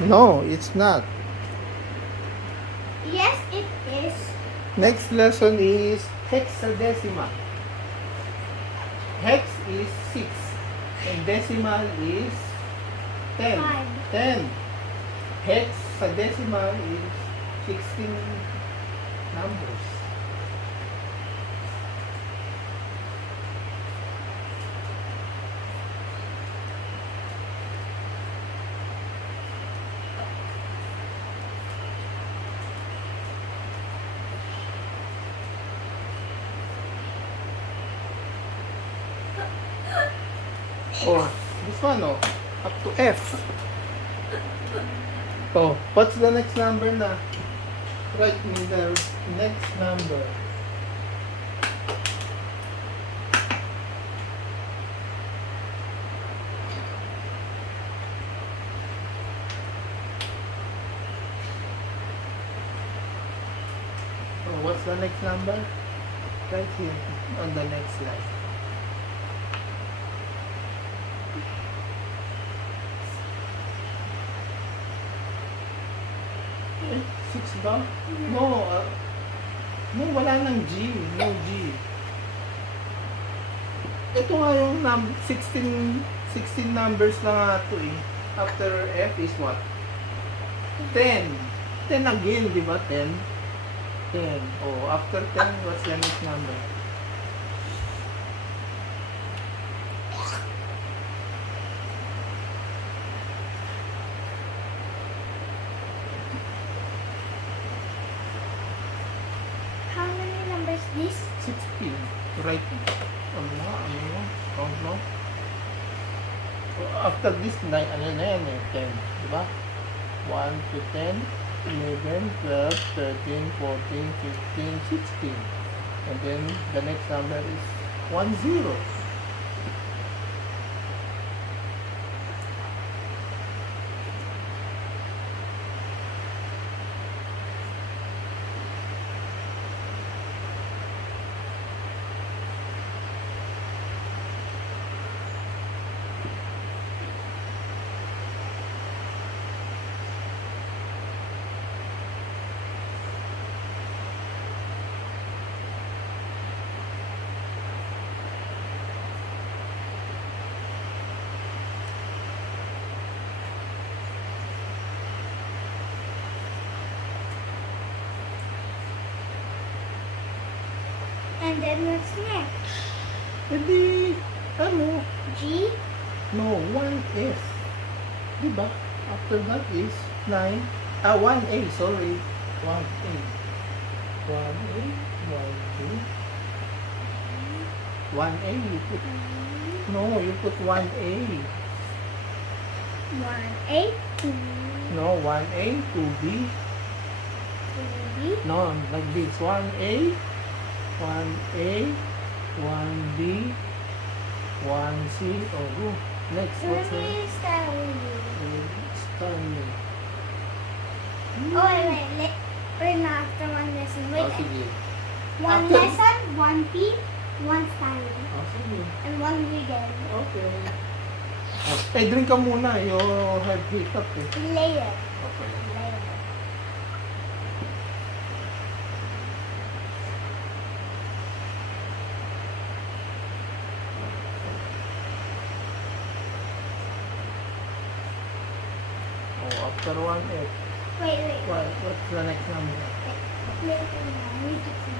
No, it's not. Yes, it is. Next lesson is hexadecimal. Hex is 6 and decimal is 10. Five. 10. Hexadecimal is 16 numbers. Oh, this one, oh, up to F. Oh, what's the next number na? Write me the next number. Oh, what's the next number? Right here on the next slide. Eh, 6 ba? No, no, wala nang G. No G. Ito nga yung 16 numbers na nga ito eh. After F is what? 10. 10 again, di ba? 10. 10. Oh, after 10, what's the next number? How many numbers this? 16. Right. Count mo. After this, ano na yan eh, 10. Diba? 1 to 10, 11, 12, 13, 14, 15, 16. And then, the next number is 10. And then what's next? Hindi, ano, G? no, 1F. Diba? After that is 9. 1A, sorry. 1A. 1A, 1A. 1A, you put, no, you put 1A. 1A, 2, No, 1A, 2B. 2B, No, like this. 1A, 1A, 1B, 1C. Oh, go. Next, what's the Let me start with you. Stanley? Oh, wait. We're not after one lesson. Wait. Oh, sige. One After- lesson, one P, one styling, Oh, sige. and one weekend. Okay. Eh, drink ka muna. You have hiccup eh. Later. Okay. Later. Oh, after 1F. Wait. What's the next number? Later. I need to see.